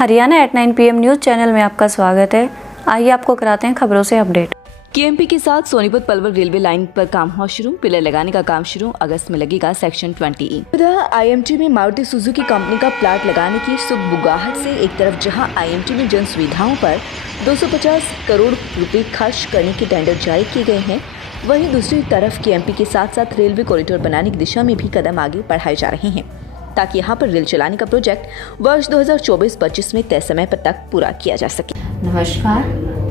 Haryana at 9 PM news channel में आपका स्वागत है। आइए आपको कराते हैं खबरों से अपडेट। केएमपी के साथ सोनीपत पलवल रेलवे लाइन पर काम हुआ शुरू। पिलर लगाने का काम शुरू। अगस्त में लगेगा सेक्शन 20E। इधर आईएमटी में मारुति सुजुकी कंपनी का प्लांट लगाने की सुगबुगाहट से एक तरफ जहां आईएमटी में जन सुविधाओं पर 250 करोड़ रुपए खर्च करने के टेंडर जारी किए गए हैं, वहीं दूसरी तरफ केएमपी के साथ साथ रेलवे कॉरिडोर बनाने की दिशा में भी कदम आगे बढ़ाए जा रहे हैं ताकि यहां पर रेल चलाने का प्रोजेक्ट वर्ष 2024-25 में तय समय पर तक पूरा किया जा सके। नमस्कार,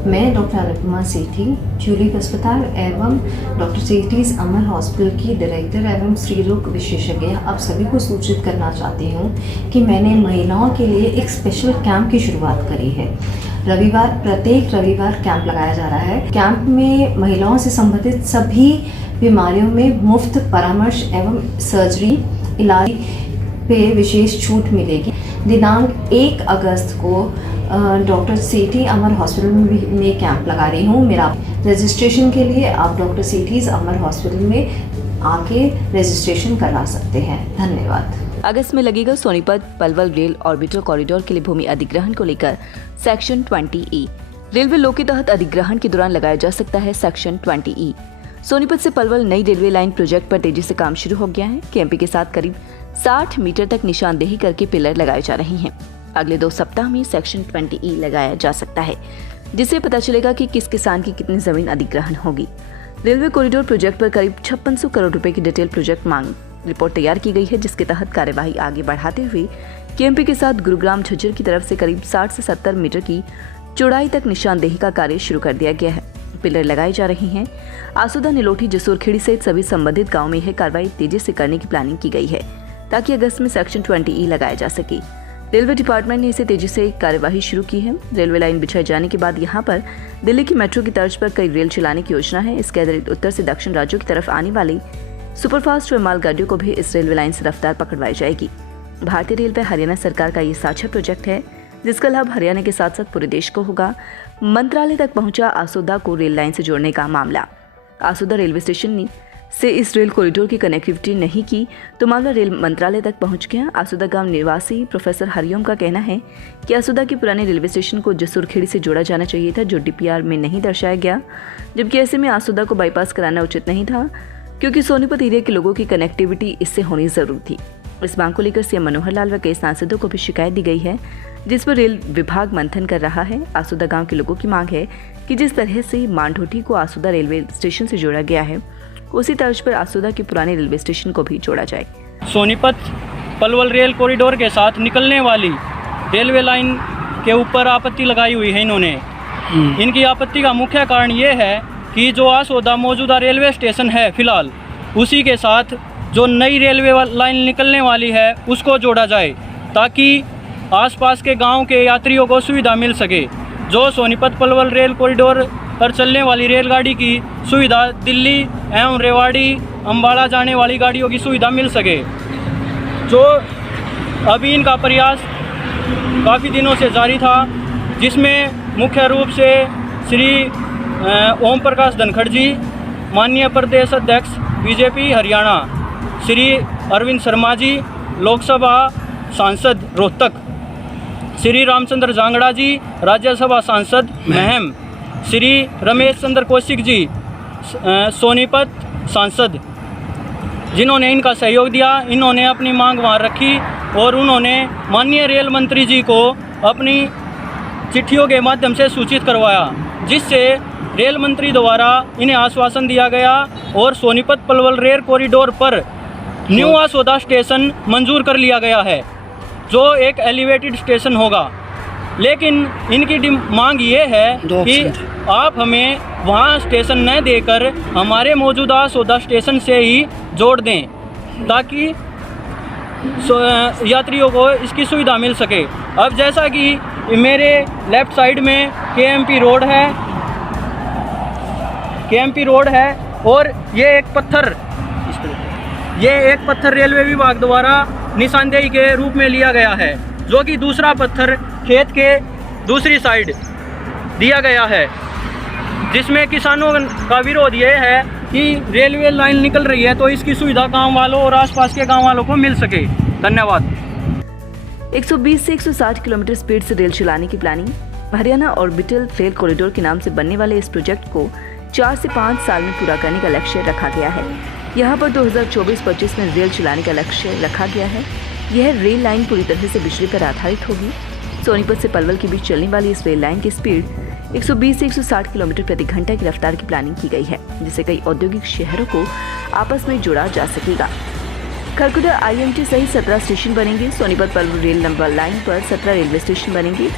मैं डॉक्टर अनुपमा सेठी, ट्यूलिप अस्पताल एवं डॉक्टर सेठीज अमर हॉस्पिटल की डायरेक्टर एवं स्त्री रोग विशेषज्ञ आप सभी को सूचित करना चाहती हूँ कि मैंने महिलाओं के लिए एक स्पेशल कैंप की शुरुआत करी है। प्रत्येक रविवार कैंप लगाया जा रहा है। कैंप में महिलाओं से संबंधित सभी बीमारियों में मुफ्त परामर्श एवं सर्जरी इलाज पे विशेष छूट मिलेगी। दिनांक 1 अगस्त को डॉक्टर सेठी अमर हॉस्पिटल में कैंप लगा रही हूँ। मेरा रजिस्ट्रेशन के लिए आप डॉक्टर सेठीज अमर हॉस्पिटल में आके रजिस्ट्रेशन करा सकते हैं। धन्यवाद। अगस्त में लगेगा Sonipat Palwal rail orbiter corridor के लिए भूमि अधिग्रहण को लेकर सेक्शन 20E। रेलवे लॉ के तहत अधिग्रहण के दौरान लगाया जा सकता है सेक्शन 20E। सोनीपत से पलवल नई रेलवे लाइन प्रोजेक्ट पर तेजी से काम शुरू हो गया है। केएमपी के साथ करीब 60 मीटर तक निशानदेही करके पिलर लगाए जा रहे हैं। अगले 2 सप्ताह में सेक्शन 20E लगाया जा सकता है, जिससे पता चलेगा कि किस किसान की कितनी जमीन अधिग्रहण होगी। रेलवे कॉरिडोर प्रोजेक्ट पर करीब 5600 करोड़ रुपए की डिटेल प्रोजेक्ट मांग रिपोर्ट तैयार की गई है, जिसके तहत कार्यवाही आगे बढ़ाते हुए केएमपी के साथ गुरुग्राम झज्जर की तरफ से करीब 60 से 70 मीटर की चौड़ाई तक निशानदेही का कार्य शुरू कर दिया गया है। पिलर लगाए जा रहे हैं। आसुदा, नीलोठी, जसूरखेड़ी सहित सभी संबंधित गाँव में यह कार्रवाई तेजी से करने की प्लानिंग की गई है ताकि अगस्त में सेक्शन 20E लगाया जा सके। रेलवे डिपार्टमेंट ने इसे तेजी से कार्यवाही शुरू की है। रेलवे लाइन बिछाए जाने के बाद यहां पर दिल्ली की मेट्रो की तर्ज पर कई रेल चलाने की योजना है। इसके अतिरिक्त उत्तर से दक्षिण राज्यों की तरफ आने वाली सुपरफास्ट व मालगाड़ियों को भी इस रेलवे लाइन से रफ्तार पकड़वाई जाएगी। भारतीय रेलवे हरियाणा सरकार का ये साझा प्रोजेक्ट है, जिसका लाभ हरियाणा के साथ साथ पूरे देश को होगा। मंत्रालय तक पहुंचा आसोदा को रेल लाइन से जोड़ने का मामला। आसोदा रेलवे स्टेशन से इस रेल कॉरिडोर की कनेक्टिविटी नहीं की तो मामला रेल मंत्रालय तक पहुंच गया। आसोदा गांव निवासी प्रोफेसर हरिओम का कहना है कि आसोदा के पुराने रेलवे स्टेशन को जसूरखेड़ी से जोड़ा जाना चाहिए था, जो डीपीआर में नहीं दर्शाया गया, जबकि ऐसे में आसोदा को बाईपास कराना उचित नहीं था, क्योंकि सोनीपत एरिया के लोगों की कनेक्टिविटी इससे होनी जरूरी थी। इस मांग को लेकर सीएम मनोहर लाल व कई सांसदों को भी शिकायत दी गई है, जिस पर रेल विभाग मंथन कर रहा है। आसोदा गांव के लोगों की मांग है कि जिस तरह से मांढोठी को आसोदा रेलवे स्टेशन से जोड़ा गया है, उसी तर्ज पर आसोदा के पुराने रेलवे स्टेशन को भी जोड़ा जाए। सोनीपत पलवल रेल कॉरिडोर के साथ निकलने वाली रेलवे लाइन के ऊपर आपत्ति लगाई हुई है इन्होंने। इनकी आपत्ति का मुख्य कारण ये है कि जो आसोदा मौजूदा रेलवे स्टेशन है फिलहाल, उसी के साथ जो नई रेलवे लाइन निकलने वाली है उसको जोड़ा जाए, ताकि आसपास के गांव के यात्रियों को सुविधा मिल सके। जो सोनीपत पलवल रेल कॉरिडोर पर चलने वाली रेलगाड़ी की सुविधा दिल्ली एवं रेवाड़ी, अम्बाला जाने वाली गाड़ियों की सुविधा मिल सके। जो अभी इनका प्रयास काफ़ी दिनों से जारी था, जिसमें मुख्य रूप से श्री ओम प्रकाश धनखड़ जी, माननीय प्रदेश अध्यक्ष बीजेपी हरियाणा, श्री अरविंद शर्मा जी, लोकसभा सांसद रोहतक, श्री रामचंद्र जांगड़ा जी, राज्यसभा सांसद महम, श्री रमेश चंद्र कौशिक जी, सोनीपत सांसद, जिन्होंने इनका सहयोग दिया। इन्होंने अपनी मांग वहाँ रखी और उन्होंने माननीय रेल मंत्री जी को अपनी चिट्ठियों के माध्यम से सूचित करवाया, जिससे रेल मंत्री द्वारा इन्हें आश्वासन दिया गया और सोनीपत पलवल रेल कॉरिडोर पर न्यू आसोदा स्टेशन मंजूर कर लिया गया है, जो एक एलिवेटेड स्टेशन होगा। लेकिन इनकी मांग ये है कि आप हमें वहाँ स्टेशन न देकर हमारे मौजूदा आसोदा स्टेशन से ही जोड़ दें, ताकि यात्रियों को इसकी सुविधा मिल सके। अब जैसा कि मेरे लेफ़्ट साइड में केएमपी रोड है और ये एक पत्थर रेलवे विभाग द्वारा निशानदेही के रूप में लिया गया है, जो कि दूसरा पत्थर खेत के दूसरी साइड दिया गया है, जिसमें किसानों का विरोध ये है कि रेलवे लाइन निकल रही है तो इसकी सुविधा गांव वालों और आसपास के गांव वालों को मिल सके। धन्यवाद। 120 से 160 किलोमीटर स्पीड से रेल चलाने की planning. Haryana orbital rail corridor के नाम से बनने वाले इस प्रोजेक्ट को 4 से 5 साल में पूरा करने का लक्ष्य रखा गया है। यहाँ पर 2024-25 में रेल चलाने का लक्ष्य रखा गया है। यह रेल लाइन पूरी तरह से बिजली पर आधारित होगी। सोनीपत से पलवल के बीच चलने वाली इस रेल लाइन की स्पीड 120 से 160 किलोमीटर प्रति घंटा की रफ्तार की प्लानिंग की गई है, जिससे कई औद्योगिक शहरों को आपस में जोड़ा जा सकेगा। खरकुदा IMT सहित 17 स्टेशन बनेंगे। Sonipat Palwal rail number line पर 17 रेलवे स्टेशन बनेंगे,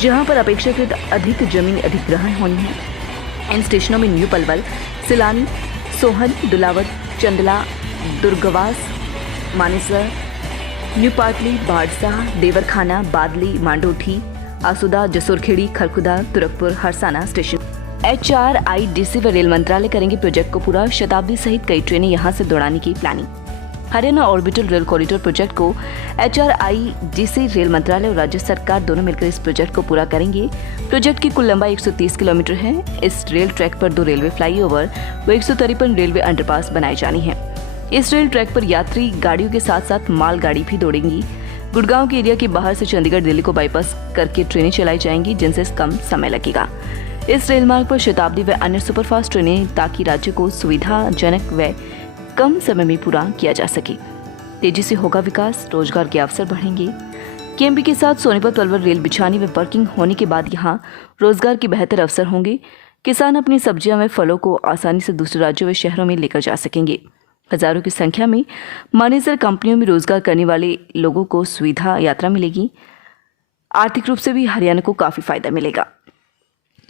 जहां पर अपेक्षाकृत अधिक जमीन अधिग्रहण होनी है। इन स्टेशनों में न्यू पलवल, सिलानी, सोहन, दुलावत, चंदला, दुर्गवास, मानेसर, न्यू पाटली, बाड़सा, देवरखाना, बादली, मांडोठी, आसुदा, जसोरखेड़ी, खरकुदा, तुरकपुर, हरसाना स्टेशन। HRIDC व रेल मंत्रालय करेंगे प्रोजेक्ट को पूरा। शताब्दी सहित कई ट्रेनें यहां से दौड़ाने की planning. Haryana orbital rail corridor project को HRIDC रेल मंत्रालय और राज्य सरकार दोनों मिलकर इस प्रोजेक्ट को पूरा करेंगे। प्रोजेक्ट की कुल लंबाई 130 किलोमीटर है। इस रेल ट्रैक पर 2 रेलवे फ्लाईओवर व 153 रेलवे अंडरपास बनाए जाने हैं। इस रेल ट्रैक पर यात्री गाड़ियों के साथ साथ मालगाड़ी भी दौड़ेंगी। गुड़गांव के एरिया के बाहर से चंडीगढ़ दिल्ली को बाईपास करके ट्रेनें चलाई जाएंगी, जिनसे कम समय लगेगा। इस रेल मार्ग पर शताब्दी व अन्य सुपरफास्ट ट्रेनें, ताकि राज्य को सुविधाजनक व कम समय में पूरा किया जा सके। तेजी से होगा विकास, रोजगार के अवसर बढ़ेंगे। KMP के साथ सोनीपत पलवल रेल बिछाने व वर्किंग होने के बाद यहाँ रोजगार के बेहतर अवसर होंगे। किसान अपनी सब्जियां व फलों को आसानी से दूसरे राज्यों व शहरों में लेकर जा सकेंगे। हजारों की संख्या में मानेसर कंपनियों में रोजगार करने वाले लोगों को सुविधा यात्रा मिलेगी। आर्थिक रूप से भी हरियाणा को काफी फायदा मिलेगा।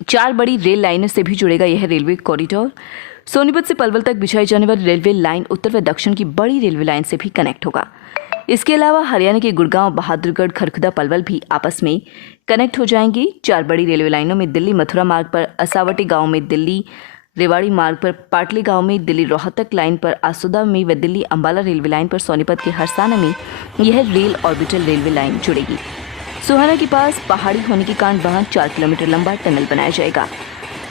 4 बड़ी रेल लाइनों से भी जुड़ेगा यह रेलवे कॉरिडोर। सोनीपत से पलवल तक बिछाई जाने वाली रेलवे लाइन उत्तर व दक्षिण की बड़ी रेलवे लाइन से भी कनेक्ट होगा। इसके अलावा हरियाणा के गुड़गांव, बहादुरगढ़, खरकुदा, पलवल भी आपस में कनेक्ट हो जाएंगे। 4 बड़ी रेलवे लाइनों में दिल्ली मथुरा मार्ग पर असावटी गांव में दिल्ली रेवाड़ी मार्ग पर पाटली गांव में, दिल्ली रोहतक लाइन पर आसुदा में व दिल्ली अंबाला रेलवे लाइन पर सोनीपत के हरसाना में यह रेल ऑर्बिटल रेलवे लाइन जुड़ेगी। सोहाना के पास पहाड़ी होने के कारण वहां 4 किलोमीटर लंबा टनल बनाया जाएगा।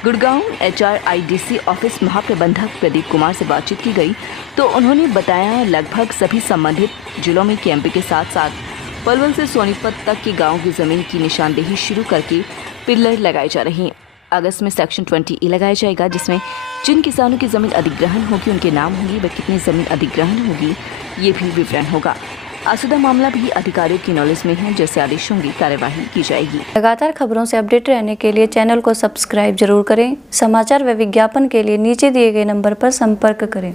गुड़गांव HRIDC ऑफिस महाप्रबंधक प्रदीप कुमार से बातचीत की गई तो उन्होंने बताया लगभग सभी संबंधित जिलों में KMP के साथ साथ पलवल से सोनीपत तक के गाँव की जमीन की निशानदेही शुरू करके पिलर लगाए जा रहे हैं। अगस्त में सेक्शन 20E लगाया जाएगा, जिसमें जिन किसानों की जमीन अधिग्रहण होगी उनके नाम होंगे व कितनी जमीन अधिग्रहण होगी ये भी विवरण होगा। आसुदा मामला भी अधिकारियों की नॉलेज में है, जैसे आदेश होंगे कार्यवाही की जाएगी। लगातार खबरों से अपडेट रहने के लिए चैनल को सब्सक्राइब जरूर करें। समाचार व विज्ञापन के लिए नीचे दिए गए नंबर पर संपर्क करें।